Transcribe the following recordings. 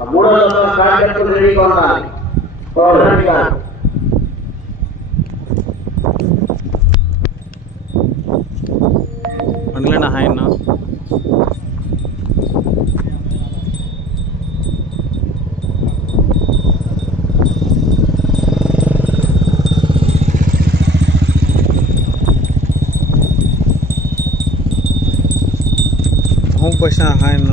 ఆ మూడో కార్యకర్తలు రెడీగా ఉండాలి గవర్నమెంట్ గారు. అన్న హోమ్ క్వశ్చన్ హాయ్ అన్న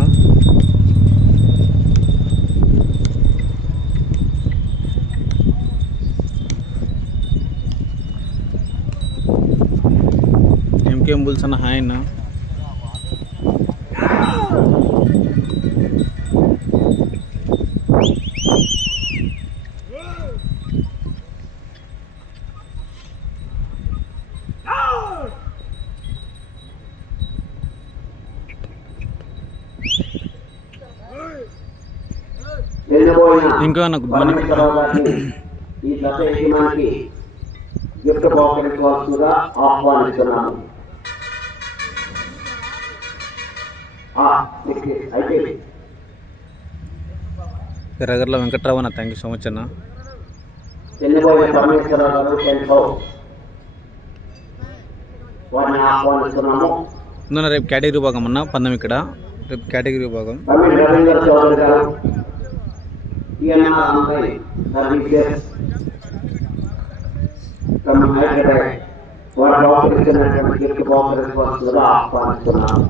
ఎంకేం బుల్స్ అన్న హాయ్ అన్న ఇంకా ఈ దశ యజమానికి బహుకరించవలసిందిగా ఆహ్వానిస్తున్నాను. అయిపోయింది ఎర్రగర్ల వెంకట్రావు అన్న థ్యాంక్ యూ సో మచ్ అన్న. పరమేశ్వరరావు గారు వారిని ఆహ్వానిస్తున్నాము. రేపు కేటగిరీ విభాగం అన్న పందం ఇక్కడ. రేపు కేటగిరీ రవీంద్ర చౌదరి గారు వారు బహుకరించవలసిందిగా ఆహ్వానిస్తున్నాము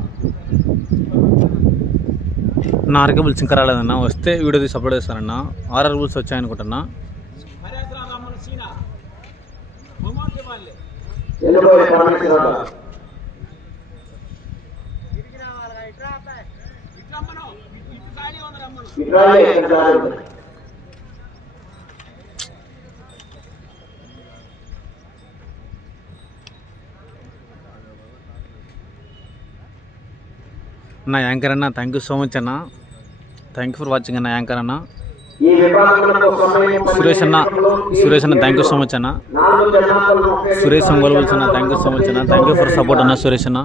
నా ఆర్కే బుల్స్ ఇంకా రాలేదన్న వస్తే వీడియో తీసి అప్లోడ్ చేస్తానన్న ఆర్ఆర్ బుల్స్ వచ్చాయనుకుంటున్నా. చెల్లిపోయిన పరమేశ్వరరావు గారు ఇట్రాలే ఇక్కడ రాలేదు. నా యాంకర్ అన్న థ్యాంక్ యూ సో మచ్ అన్న. థ్యాంక్ యూ ఫర్ వాచింగ్ అన్న యాంకర్ అన్న. సురేష్ అన్న సురేష్ అన్న థ్యాంక్ యూ సో మచ్ అన్న. సురేష్ ఒంగోలు బుల్స్ అన్న థ్యాంక్ యూ సో మచ్ అన్న. థ్యాంక్ యూ ఫర్ సపోర్ట్ అన్న సురేష్ అన్న.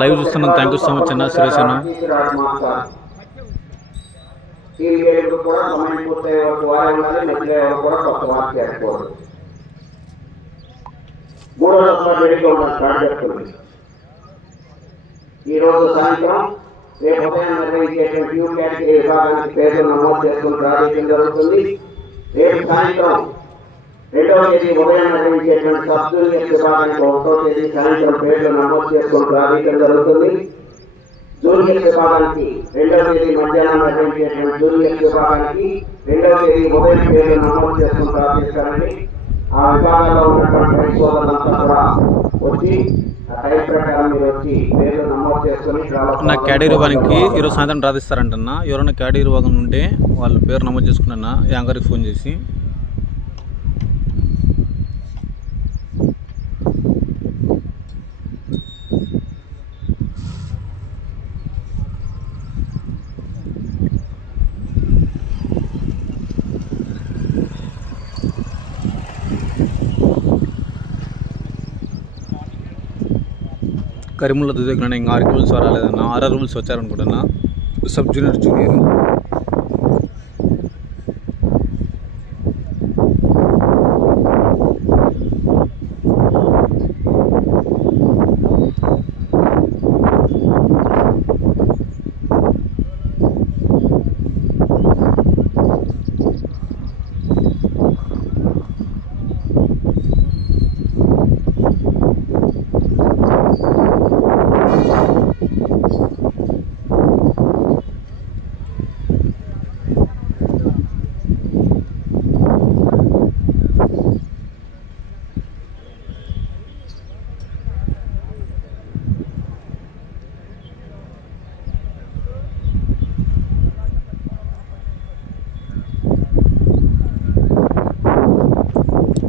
లైవ్ చూస్తున్నాం. Thank you so much అన్న, సురేష్ అన్న. ఈ వేడుక కూడా సమయం పూర్తయ్యే వరకు వారే ఉండాలి మధ్య ఎవరు కూడా కొత్త వారు చేరకూడదు మూడో దశలో వేడుక ఉన్న ప్రాజెక్టులు ఈరోజు సాయంత్రం రేపు ఉదయం నిర్వహించేటువంటి క్యూ కేటగిరీ విభాగానికి పేర్లు నమోదు చేసుకుని ప్రారంభించడం జరుగుతుంది రేపు సాయంత్రం రెండవ తేదీ ఉదయం నిర్వహించేటువంటి సబ్ జూనియర్ విభాగానికి ఒకటో తేదీ సాయంత్రం పేర్లు నమోదు చేసుకుని ప్రారంభించడం జరుగుతుంది విభాగానికి రెండవ తేదీ మధ్యాహ్నం నిర్వహించేటువంటి విభాగానికి రెండవ తేదీ పేర్లు నమోదు చేసుకుని ప్రారంభిస్తారండి ఆ విభాగాల్లో ఉన్నటువంటి పరిశోధనంతా కూడా వచ్చి నా కేటగిరీ విభాగానికి ఈరోజు సాయంత్రం రాధిస్తారంటన్నా ఎవరైనా కేటగిరీ విభాగం ఉంటే వాళ్ళ పేరు నమోదు చేసుకున్నా యాంకర్కి ఫోన్ చేసి కరీముల్లా దుద్దుకున్నా ఇంకా ఆర్కి రూల్స్ రాలేదన్న RR rules వచ్చారనుకుంటున్నా sub junior junior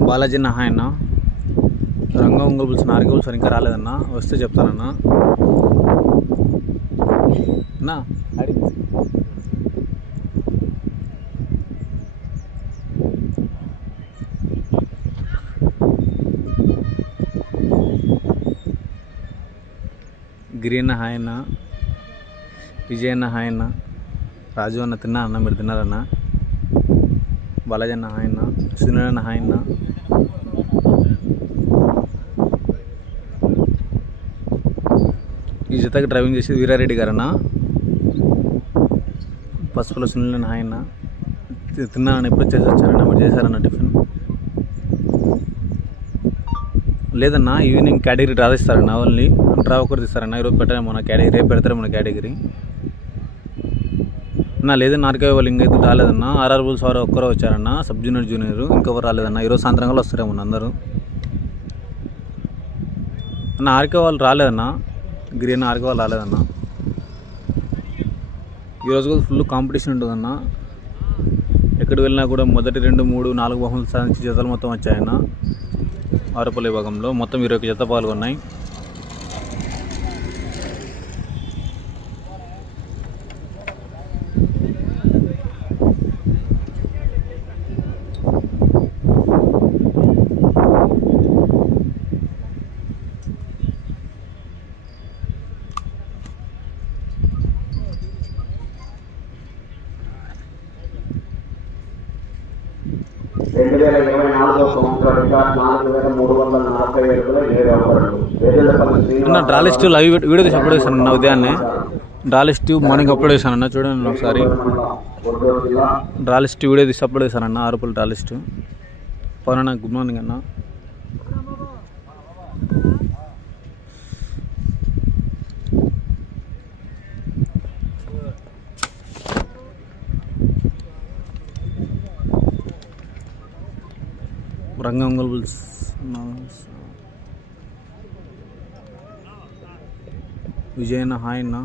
Balaji hi అన్న. రంగం ఉంగులు పులుసు నాలుగు పులుసు ఇంకా రాలేదన్నా. వస్తే చెప్తానన్నా. అన్నా. గ్రీన్ హాయ్ అన్న. విజయ్ అన్న హాయ్ అన్న. రాజు అన్న తిన్నా అన్న మీరు తిన్నారన్న? బాలాజీ అన్న హాయ్ అన్న. సునీల్ అన్న హాయ్ అన్న. ఈ జతకి డ్రైవింగ్ చేసేది వీరారెడ్డి గారన్న? పసుపుల సునీల్ ఆయన. తిన్నానని అన్న ఎప్పుడు చేసి వచ్చారన్న? మీరు చేశారన్న టిఫిన్? లేదన్నా ఈవినింగ్ కేటగిరీ రాదిస్తారన్న ఓన్లీ. డ్రా ఒకరు తీస్తారన్న ఈరోజు పెట్టారు మన కేటగిరీ రేపు పెడతారు మన కేటగిరీ. నా లేదన్న నార్కే వాళ్ళు ఇంకైతే రాలేదన్న. ఆర్ఆర్ బుల్స్ వారు ఒక్కరో వచ్చారన్న. Sub junior junior. ఇంకెవరు రాలేదన్నా. ఈరోజు సాయంత్రం కల్లా వస్తారేమో అందరూ. అన్న ఆర్కే వాళ్ళు రాలేదన్నా. Green RK రాలేదన్న. ఈరోజు కూడా ఫుల్ కాంపిటీషన్ ఉంటుందన్న. ఎక్కడ వెళ్ళినా కూడా మొదటి రెండు మూడు నాలుగు బహుమతులు సాధించి జతలు మొత్తం వచ్చాయన్న. ఆరుపల్లి భాగంలో మొత్తం ఇరవై ఒక జత పాల్గొన్నాయి రెండు వేల ఇరవై నాలుగో సంవత్సరం రికార్డ్ నాలుగు వేల మూడు వందల నలభై ఏడులో ఏడు ఒకరు డాలిస్ అన్న లైవ్ వీడియో తీసి అప్లోడ్ చేశాను అన్న ఉదయాన్నే. డాలిస్ టూ మార్నింగ్ అప్లోడ్ చేశాను అన్న చూడండి ఒకసారి. డాలిస్ టూ వీడియో తీసి అప్లోడ్ చేశానన్న Arupalli draw list Pavan good morning అన్న రంగంగల్ విజయన్న హాయ్ అన్న.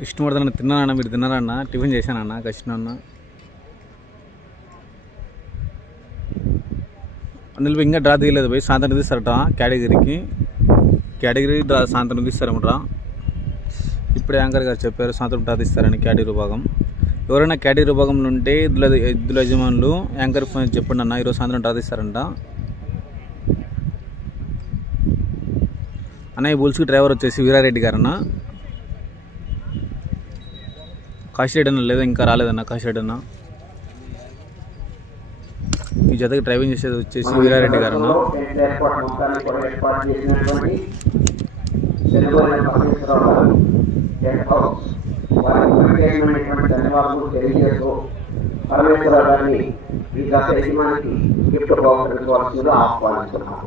విష్ణువర్ధన్ తిన్నానన్న మీరు తిన్నారన్న టిఫిన్ చేశానన్న కృష్ణ అన్న అందులో ఇంకా డ్రా తీయలేదు పోయి సాయంత్రం తీస్తారట కేటగిరీకి. కేటగిరీ డ్రా సాయంత్రం తీస్తారమట ఇప్పుడే యాంకర్ గారు చెప్పారు సాయంత్రం డ్రా తీస్తారని కేటగిరీ విభాగం. ఎవరైనా కేటగిరీ విభాగంలో ఉంటే ఇద్దుల ఇద్దుల యజమానులు యాంకర్ ఫోన్ చెప్పండి అన్న ఈరోజు సాయంత్రం డ్రా తీస్తారంట. అన్న ఈ బుల్స్కి డ్రైవర్ వచ్చేసి వీరారెడ్డి గారన్నా. కాశీరెడ్డి అన్న లేదా ఇంకా రాలేదన్న కాశీరెడ్డి అన్న ఈ జతకి డ్రైవింగ్ చేసేది వచ్చేసి వీరారెడ్డి గారు అన్న గారు ధన్యవాదాలు తెలియజేస్తూ గారిని ఈ గత యజమానికి గిఫ్ట్ బహుకరించవలసిందిగా ఆహ్వానిస్తున్నాం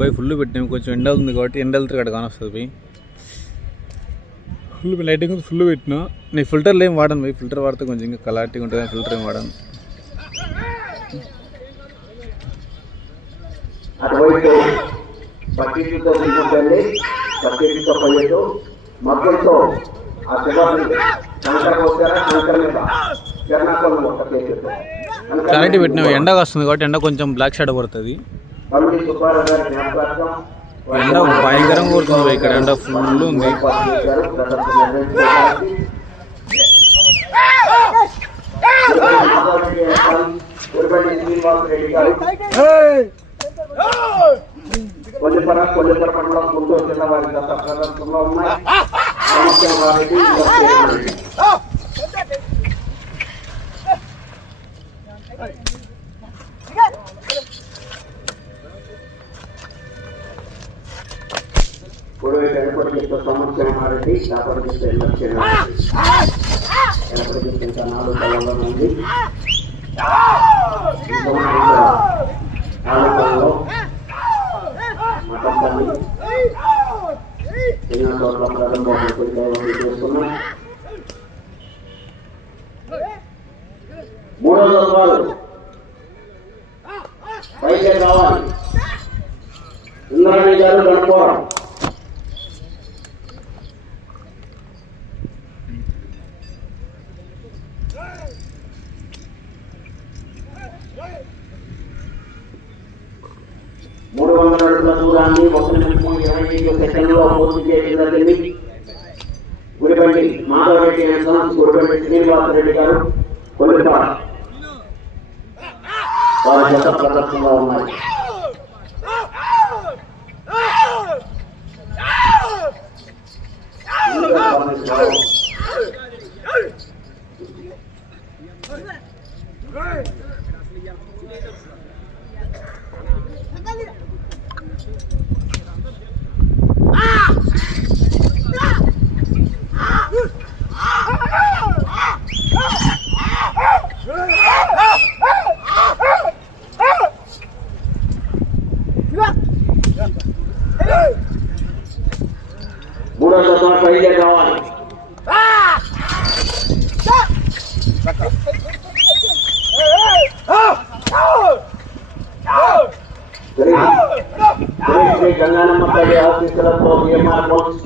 బై ఫుల్ పెట్టాము కొంచెం ఎండ ఉంది కాబట్టి ఎండ వెళ్తే ఇక్కడ కానొస్తుంది బై. ఫుల్ లైటింగ్ ఫుల్ పెట్టినా. నేను ఫిల్టర్లు ఏం వాడను బై? ఫిల్టర్ వాడితే కొంచెం ఇంకా కలాటిగా ఉంటుంది ఫిల్టర్ ఏం వాడను. అటువైపు ఆ శివాన్ని క్లారిటీ పెట్టినావు ఎండ వస్తుంది కాబట్టి ఎండ కొంచెం బ్లాక్ షాడో పడుతుంది. ఎండ భయంకరంగా కొడుతుంది ఇక్కడ. ఎండ ఫుల్ ఉంది. కొల్లిపర కొల్లిపర మండలం గుంటూరు జిల్లా వారి గత ప్రదర్శనలో ఉన్నాయి. మారండి కాపాడికి ఎలక్షన్ ఎనపటికి ఇంకా నాలుగు కళల్లో ఉంది నాలుగు కళలో మతం తల్లి చిన్న చోట్ల ప్రారంభం చేసుకున్నాం మూడో లోపాలు పైకే కావాలి ఇంద్రాణి గారు గణపోవడం మూడు వందల అడుగుల దూరాన్ని ఒక నిమిషం ఇరవై ఐదు సెకండ్లో పూర్తి చేయడం జరిగింది. గుడిబండి మాధవరెడ్డి అండ్ సన్స్ శ్రీనివాసరెడ్డి గారు కొల్లిపాడ. వారి జత ప్రదర్శనలో ఉన్నాయి ముందుగా గమనించాలి. మూడో జత పైకే కావాలి శ్రీ శ్రీ శ్రీ గంగానమ్మ తల్లి ఆశీస్సులతో బిఎంఆర్ మోట్స్ ఉన్న కేటగిరీ విభాగం రేపన్నా మాధవరెడ్డి అండ్ సన్స్ గుడిబండి శ్రీనివాసరెడ్డి గారు కొల్లిపర కొల్లిపర మండలం గుంటూరు జిల్లా వారి జత ప్రదర్శనలో ఉన్నాయి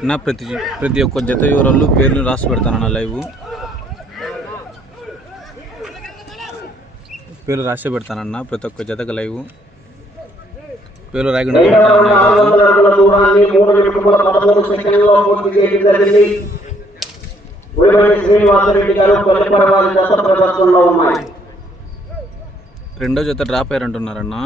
నా ప్రతి ప్రతి ఒక్క జత వివరాలు పేర్లు రాసి పెడతానన్న లైవ్ పేర్లు రాసి పెడతానన్న ప్రతి ఒక్క జతకు లైవ్ పేర్లు రాయకుండా శ్రీనివాసరెడ్డి గారు ప్రదర్శనలో ఉన్నాయి రెండో జత డ్రాప్ అయ్యారంటున్నారన్న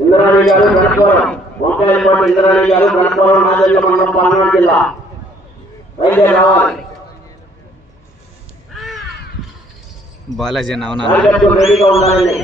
ఇంద్రాణి గారు గణపురం వంకాయలపాటి ఇంద్రాణి గారు గణపురం నాగరిక మండలం పల్నాడు జిల్లా బయలుదేరి రావాలి బాలాజీ అన్న అవునా నాయకత్వం రెడీగా ఉండాలండి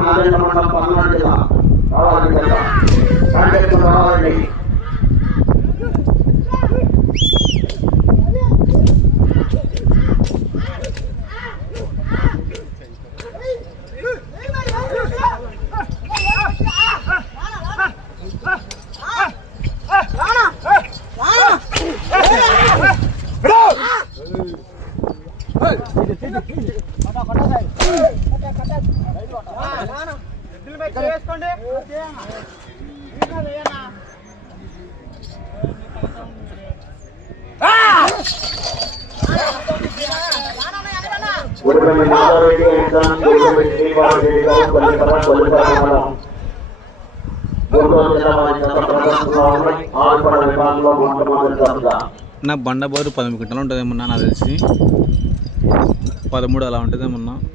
నారాయణ మండలం పల్నాడు జిల్లా నా బండ బోరు పదమూడు గంటలు ఉంటుందేమన్నా నాకు తెలిసి. పదమూడు అలా ఉంటుంది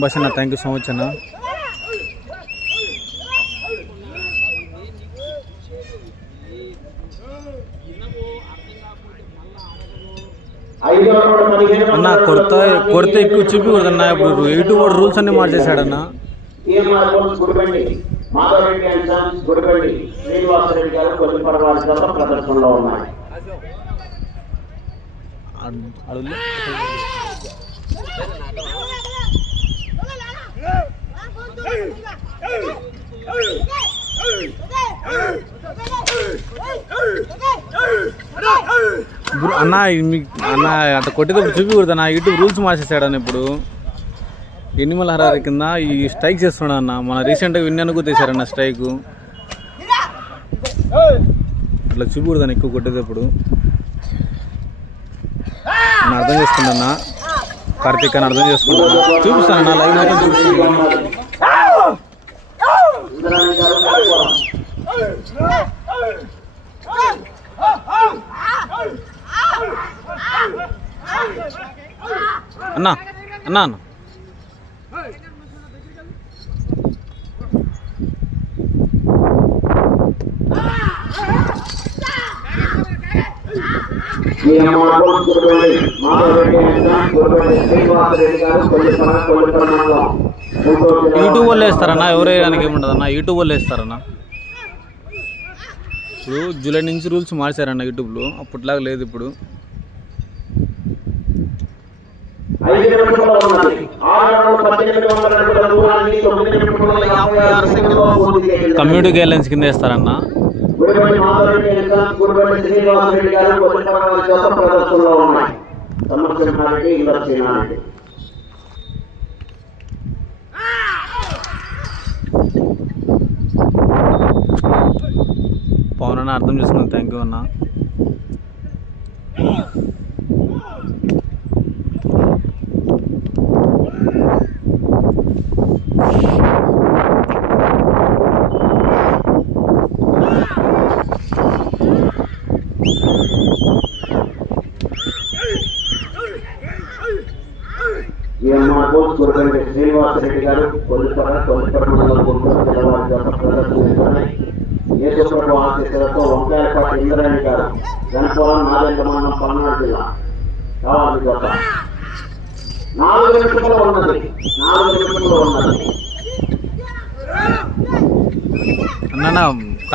భాష అన్న థ్యాంక్ యూ సో మచ్ అన్న అన్న కొడితే కొడితే ఎక్కువ చూపించకూడదు అన్న ఇప్పుడు యూట్యూబ్ రూల్స్ అన్ని మార్చేశాడన్న మాధవరెడ్డి అండ్ సన్స్ గుడిపల్లి శ్రీనివాసరెడ్డి గారు కొల్లిపర వారి గత ప్రదర్శనలో ఉన్నాయి అడుగులే ఇప్పుడు అన్న మీకు అన్న అంత కొట్టేటప్పుడు చూపించకూడదు అన్న యూట్యూబ్ రూల్స్ మార్చేసాడన్న ఇప్పుడు. ఎనిమల్ హరారి కింద ఈ స్ట్రైక్ చేస్తున్నాడు అన్న. మన రీసెంట్గా విన్నాను తీశారన్న స్ట్రైక్. అట్లా చూపించకూడదు అన్న ఎక్కువ కొట్టేటప్పుడు. నేను అర్థం చేసుకుంటున్నా కార్తీక్ అని అర్థం చేసుకుంటున్నా చూపిస్తాను అన్న లైవ్ మొత్తం చూపిస్తాను ఇంద్రాణి గారు కట్టుకోవడం. అన్న అన్న అన్న టీఎంఆర్ పోల్స్ గుడిపల్లి మాధవరెడ్డి అండ్ సన్స్ గుడిపల్లి శ్రీనివాసరెడ్డి గారు కొల్లిపర కొల్లిపర అన్నా అన్నా అన్న. యూట్యూబ్ వాళ్ళు వేస్తారన్నా ఎవరు వేయడానికి ఏముండదు యూట్యూబ్ వాళ్ళు వేస్తారన్న ఇప్పుడు జూలై నుంచి రూల్స్ మార్చారన్న యూట్యూబ్లో అప్పట్లాగా లేదు ఇప్పుడు. ఐదు నిమిషంలో ఉన్నది ఆరు పద్దెనిమిది వందల అడుగుల దూరాన్ని తొమ్మిది యాభై ఆరు సెకండ్లో పూర్తి చేసింది కమ్యూనిటీ గైడ్లైన్స్ కింద వేస్తారన్న? గుడిపల్లి మాధవరెడ్డి శ్రీనివాసరెడ్డి గారు ప్రదర్శనలో ఉన్నాయి సమర్సింహారెడ్డి ఇంద్రసేనారెడ్డి పవన్ అన్న అర్థం చేసుకున్నాను. థ్యాంక్ యూ అన్నా.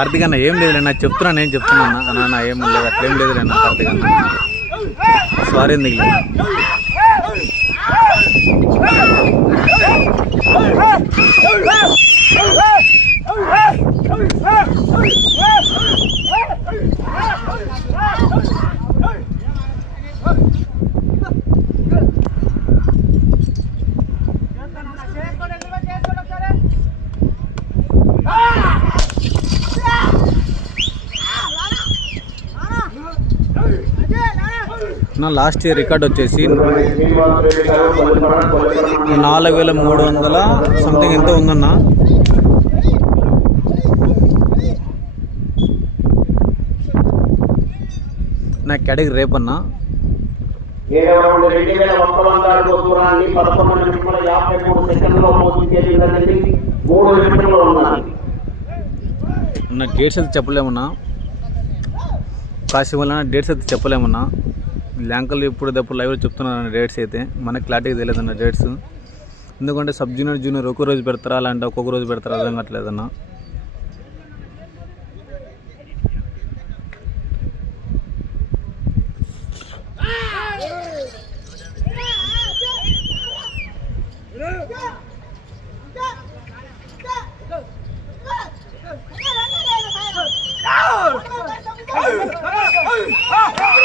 కార్తీక్ అన్న ఏం లేదు నేను చెప్తున్నా నేను చెప్తున్నా అన్న అన్న ఏం లేదు అట్లా ఏం లేదు అన్న కార్తీక్ అన్న సారీ ఎందుకు నా లాస్ట్ ఇయర్ రికార్డ్ వచ్చేసి నాలుగు వేల మూడు వందల సంథింగ్ ఎంతో ఉందన్న. నా కేటగిరీ రేపన్నా. కేవలం రెండు వేల ఒక్క దూరాన్ని పదకొండు నిమిషముల యాభై మూడు సెకండ్లో మూడు నిమిషంలో నా డేట్స్ అయితే చెప్పలేమన్నా. కాశీ వల్ల డేట్స్ అయితే చెప్పలేమన్నా. ల్యాంకలు ఇప్పుడు దప్పుడు లైవ్లో చెప్తున్నాను డేట్స్ అయితే మనకి క్లారిటీ తెలియదన్న డేట్స్ ఎందుకంటే సబ్ జూనియర్ జూనియర్ ఒక రోజు పెడతారా అలాంటి ఒక్కొక్క రోజు పెడతారా అర్థం కావట్లేదన్నా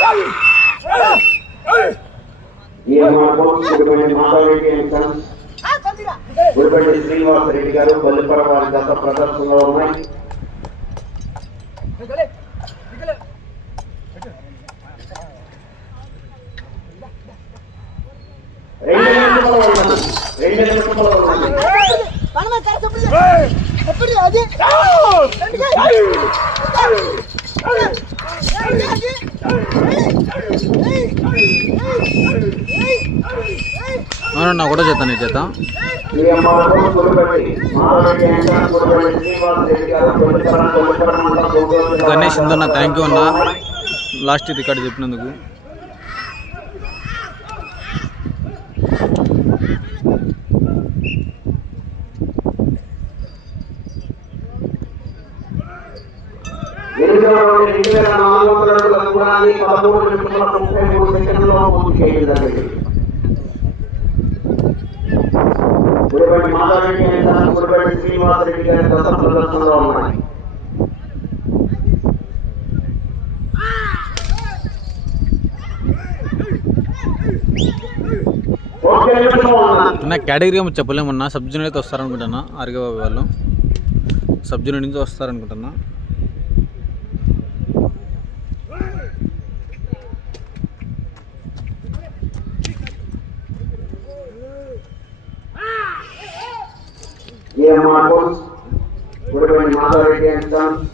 Oh! బోస్ శ్రీనివాస రెడ్డి గారు కొల్లిపర వారి గత ప్రదర్శనలో ఉన్నాయి రెండు అవునన్నా ఒకటో చేత నీ చేత గణేష్ ఇందన్నా థ్యాంక్ యూ అన్న. లాస్ట్ రికార్డు చెప్పినందుకు. ఎనిమిదవ రెండు వేల నాలుగు వందల అడుగుల దూరాన్ని పదమూడు ముప్పై మూడు పూర్తి మాధవరెడ్డి శ్రీనివాసరెడ్డి గారి ప్రదర్శనలో ఉన్నాయి అన్న కేటగిరీ ఏమో చెప్పలేమన్నా సబ్ జూనియర్ అయితే వస్తారనుకుంటున్నా. ఆర్గే బాబు వాళ్ళు. సబ్ జూనియర్ నుంచి వస్తారనుకుంటున్నా. ఏఎంఆర్ బోస్ గురుబడి మాధవరెడ్డి అండ్ సన్స్ ముప్పై